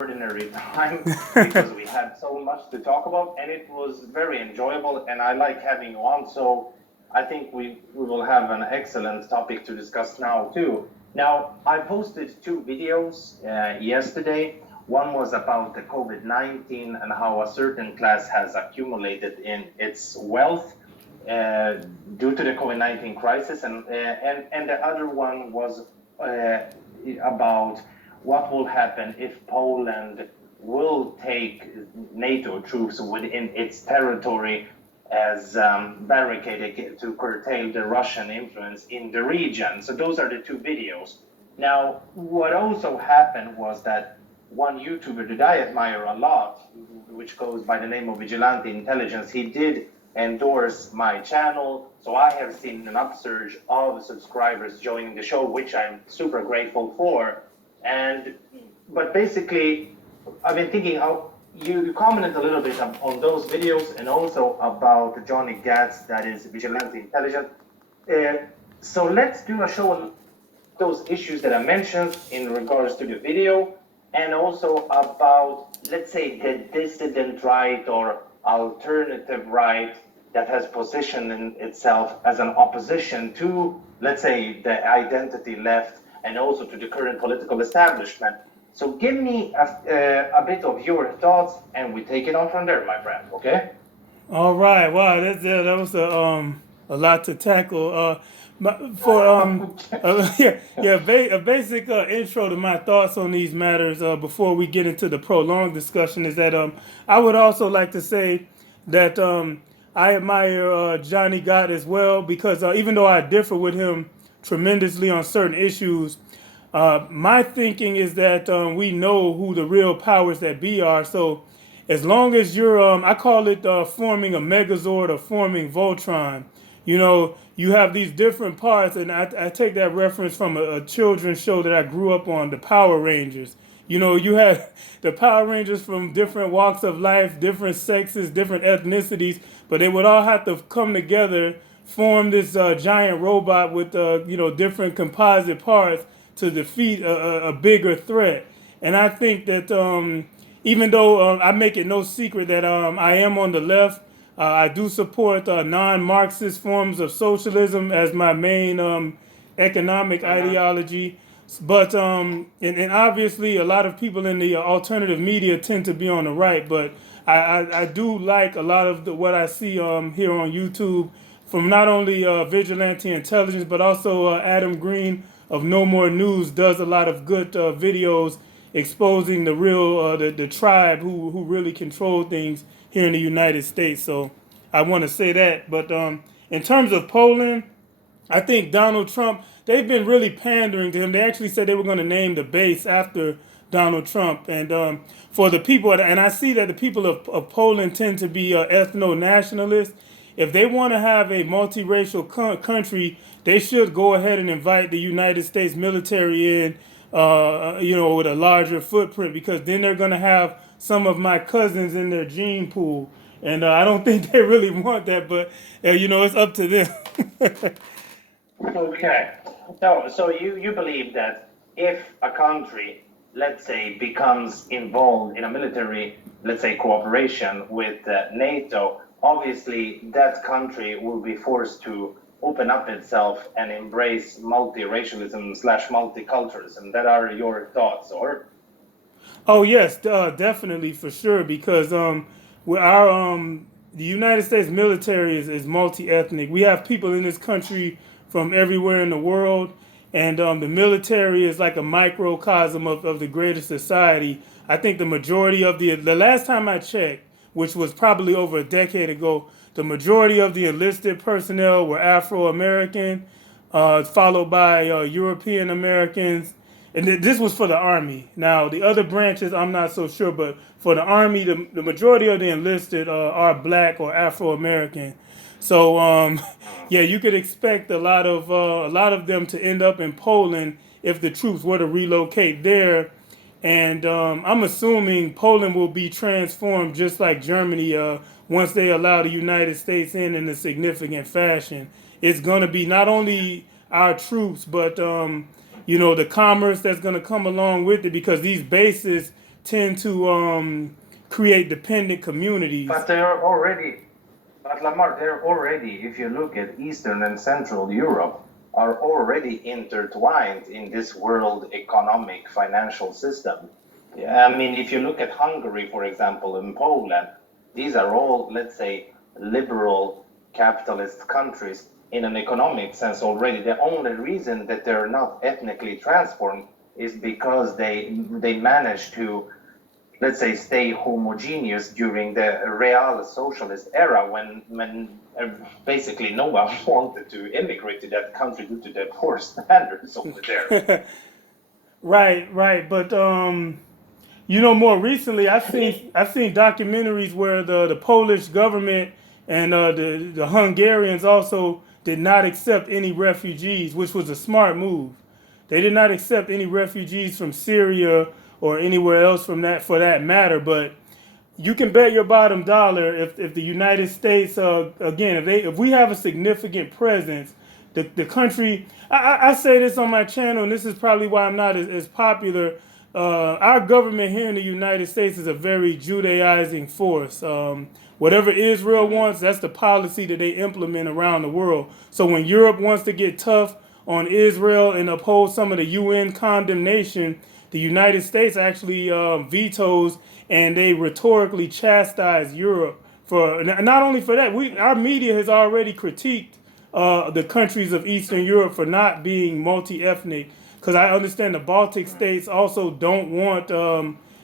ordinary time because we had so much to talk about, and it was very enjoyable. And I like having you on. So I think we will have an excellent topic to discuss now too. Now I posted two videos yesterday. One was about the COVID-19 and how a certain class has accumulated in its wealth uh, due to the COVID-19 crisis, and the other one was uh, about what will happen if Poland will take NATO troops within its territory as barricaded to curtail the Russian influence in the region. So those are the two videos. Now, what also happened was that one YouTuber that I admire a lot, which goes by the name of Vigilante Intelligence, he did endorse my channel. So I have seen an upsurge of subscribers joining the show, which I'm super grateful for. And but basically, I've been thinking how you commented a little bit on those videos and also about Johnny Gatz, that is Vigilante Intelligence. Uh, so let's do a show on those issues that I mentioned in regards to the video, and also about, let's say, the dissident right or alternative right that has positioned itself as an opposition to, let's say, the identity left and also to the current political establishment. So give me a bit of your thoughts, and we take it on from there, my friend. Okay? All right. Wow, that was a lot to tackle. For a basic intro to my thoughts on these matters before we get into the prolonged discussion is that I would also like to say that I admire Johnny Gott as well, because even though I differ with him tremendously on certain issues, my thinking is that we know who the real powers that be are. So as long as you're, I call it forming a Megazord or forming Voltron. You have these different parts, and I take that reference from a children's show that I grew up on, the Power Rangers. You had the Power Rangers from different walks of life, different sexes, different ethnicities, but they would all have to come together, form this giant robot with different composite parts to defeat a bigger threat. And I think that even though I make it no secret that I am on the left, I do support non-Marxist forms of socialism as my main economic ideology. But and obviously a lot of people in the alternative media tend to be on the right. But I do like a lot of what I see here on YouTube from not only Vigilante Intelligence, but also Adam Green of No More News does a lot of good videos exposing the real the tribe who really control things here in the United States. So I want to say that. But in terms of Poland, I think Donald Trump, they've been really pandering to him. They actually said they were going to name the base after Donald Trump. And for the people, and I see that the people of Poland tend to be ethno-nationalists. If they want to have a multiracial country, they should go ahead and invite the United States military in, with a larger footprint, because then they're going to have some of my cousins in their gene pool. And I don't think they really want that, but it's up to them. Okay. So you believe that if a country, let's say, becomes involved in a military, let's say, cooperation with NATO, obviously that country will be forced to open up itself and embrace multiracialism slash multiculturalism. That are your thoughts, or? Oh yes, definitely for sure. Because with our the United States military is multi-ethnic. We have people in this country from everywhere in the world, and the military is like a microcosm of the greater society. I think the majority of the last time I checked, which was probably over a decade ago, the majority of the enlisted personnel were Afro American, followed by European Americans, and this was for the Army. Now, the other branches, I'm not so sure, but for the Army, the majority of the enlisted are black or Afro American. So, yeah, you could expect a lot of them to end up in Poland if the troops were to relocate there. And I'm assuming Poland will be transformed just like Germany once they allow the United States in a significant fashion. It's going to be not only our troops, but the commerce that's going to come along with it, because these bases tend to create dependent communities. But they're already, but Lamar, they're already, if you look at Eastern and Central Europe, are already intertwined in this world economic financial system. Yeah, I mean, if you look at Hungary, for example, and Poland, these are all, let's say, liberal capitalist countries in an economic sense already. The only reason that they're not ethnically transformed is because they managed to, let's say, stay homogeneous during the real socialist era when basically no one wanted to immigrate to that country due to the poor standards over there. Right, right. But more recently, I've seen documentaries where the Polish government and the Hungarians also did not accept any refugees, which was a smart move. They did not accept any refugees from Syria or anywhere else from that for that matter. But you can bet your bottom dollar if the United States again if we have a significant presence, the country I say this on my channel, and this is probably why I'm not as popular. Our government here in the United States is a very Judaizing force. Whatever Israel wants, that's the policy that they implement around the world. So when Europe wants to get tough on Israel and oppose some of the UN condemnation, the United States actually vetoes and they rhetorically chastise Europe for not only for that. Our media has already critiqued the countries of Eastern Europe for not being multi-ethnic, because I understand the Baltic states also don't want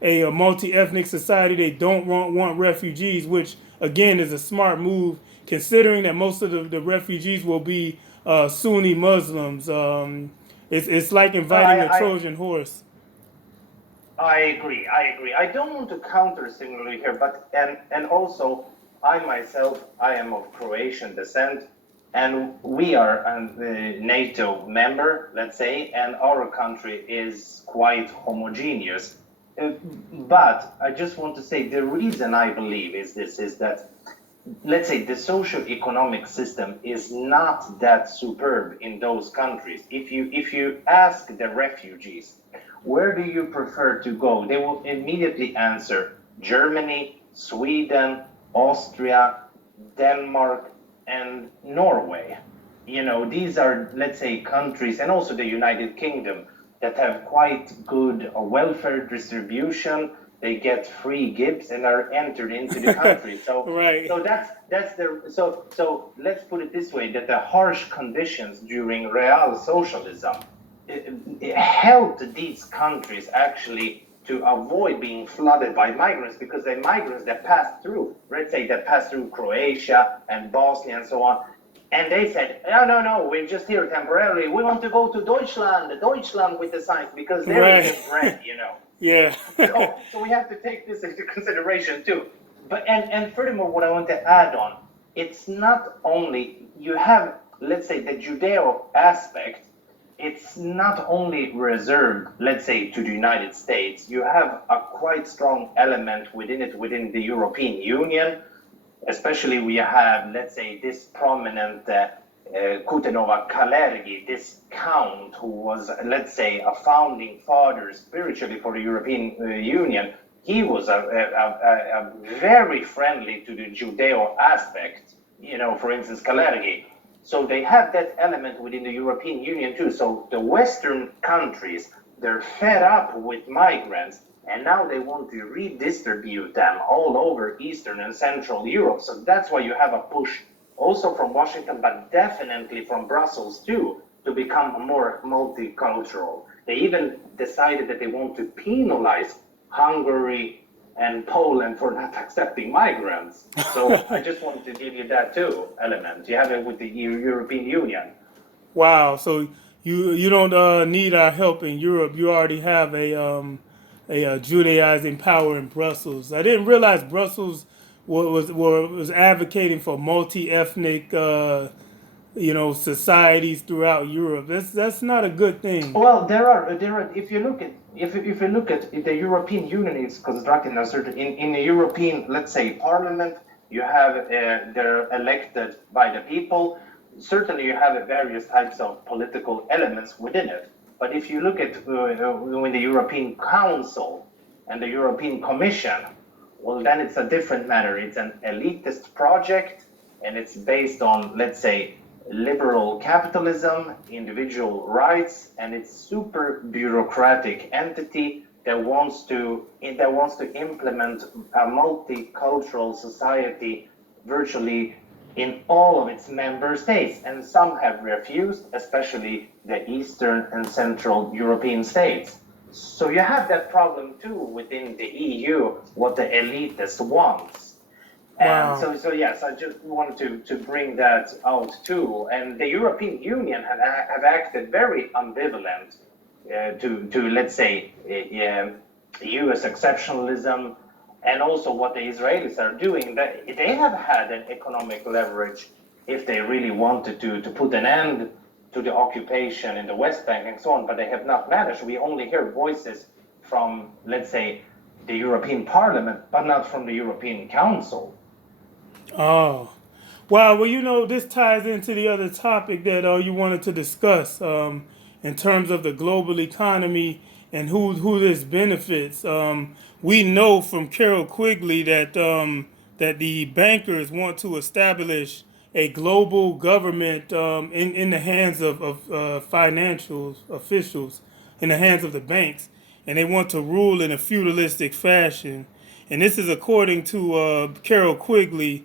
a multi-ethnic society. They don't want refugees, which again is a smart move considering that most of the refugees will be Sunni Muslims. It's like inviting a Trojan horse. I agree. I agree. I don't want to counter similarly here, but and also I myself I am of Croatian descent, and we are a NATO member, let's say, and our country is quite homogeneous. But I just want to say the reason I believe is that, let's say, the socio-economic system is not that superb in those countries. If you ask the refugees, where do you prefer to go? They will immediately answer Germany, Sweden, Austria, Denmark, and Norway. These are, let's say, countries, and also the United Kingdom, that have quite good welfare distribution. They get free gifts and are entered into the country. So, right. So so let's put it this way: that the harsh conditions during real socialism it helped these countries actually to avoid being flooded by migrants, because the migrants that passed through, let's say, that passed through Croatia and Bosnia and so on, and they said, no, we're just here temporarily. We want to go to Deutschland with the science, because there is the bread, Yeah. So we have to take this into consideration too. But and furthermore, what I want to add on, it's not only you have, let's say, the Judeo aspect. It's not only reserved, let's say, to the United States. You have a quite strong element within it, within the European Union. Especially we have, let's say, this prominent Kutenova Kalergi, this count who was, let's say, a founding father spiritually for the European Union. He was a very friendly to the Judeo aspect, for instance, Kalergi. So they have that element within the European Union too. So the Western countries, they're fed up with migrants, and now they want to redistribute them all over Eastern and Central Europe. So that's why you have a push also from Washington, but definitely from Brussels too, to become more multicultural. They even decided that they want to penalize Hungary and Poland for not accepting migrants. So I just wanted to give you that too element. You have it with the European Union. Wow. So you don't need our help in Europe. You already have a Judaizing power in Brussels. I didn't realize Brussels was advocating for multi-ethnic societies throughout Europe. That's not a good thing. Well, there are. If you look at the European Union is constructed in a certain in the European, let's say, Parliament. You have they're elected by the people. Certainly, you have various types of political elements within it. But if you look at in the European Council, and the European Commission, well, then it's a different matter. It's an elitist project, and it's based on, let's say, liberal capitalism, individual rights, and it's super bureaucratic entity that wants to implement a multicultural society virtually in all of its member states, and some have refused, especially the Eastern and Central European states. So you have that problem too within the EU, what the elitist wants. And Wow. so yes, I just wanted to bring that out too. And the European Union have acted very ambivalent to let's say, U.S. exceptionalism, and also what the Israelis are doing. That they have had an economic leverage if they really wanted to put an end to the occupation in the West Bank and so on, but they have not managed. We only hear voices from, let's say, the European Parliament, but not from the European Council. Oh. Wow. Well, this ties into the other topic that you wanted to discuss in terms of the global economy and who this benefits. We know from Carol Quigley that the bankers want to establish a global government in the hands of financial officials, in the hands of the banks, and they want to rule in a feudalistic fashion. And this is according to Carol Quigley.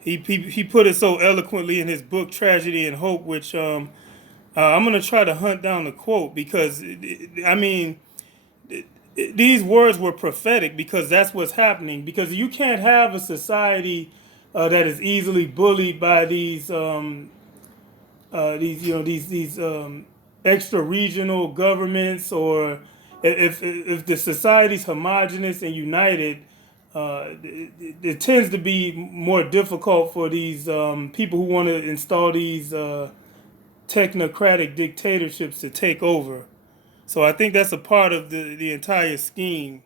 He put it so eloquently in his book Tragedy and Hope, which I'm going to try to hunt down the quote because, I mean, these words were prophetic because that's what's happening. Because you can't have a society that is easily bullied by these extra regional governments, or if the society's homogenous and united, it tends to be more difficult for these people who want to install these technocratic dictatorships to take over. So I think that's a part of the entire scheme.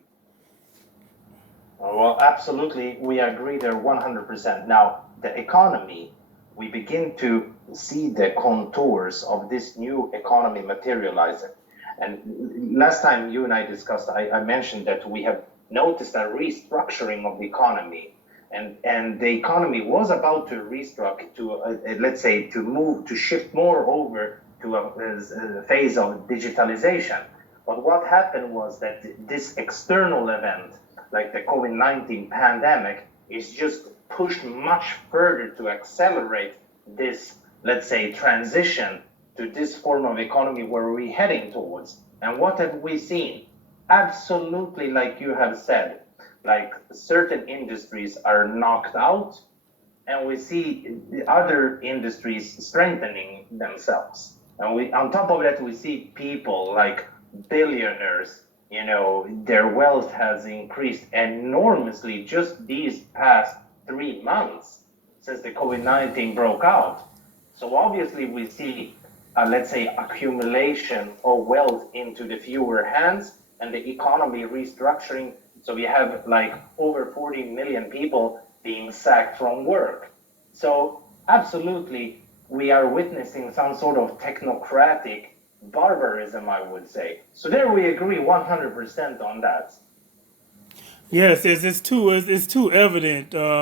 Well, absolutely, we agree there 100%. Now, the economy, we begin to see the contours of this new economy materializing. And last time you and I discussed, I mentioned that we have noticed a restructuring of the economy. And the economy was about to restructure, let's say, to shift more over to a phase of digitalization. But what happened was that this external event, like the COVID-19 pandemic, is just pushed much further to accelerate this, let's say, transition to this form of economy where we're heading towards. And what have we seen? Absolutely, like you have said, like certain industries are knocked out, and we see the other industries strengthening themselves. And on top of that, we see people like billionaires, their wealth has increased enormously just these past 3 months since the COVID-19 broke out. So obviously we see, let's say, accumulation of wealth into the fewer hands, and the economy restructuring. So we have like over 40 million people being sacked from work. So absolutely, we are witnessing some sort of technocratic barbarism, I would say. So there we agree 100% on that. Yes, it's too evident.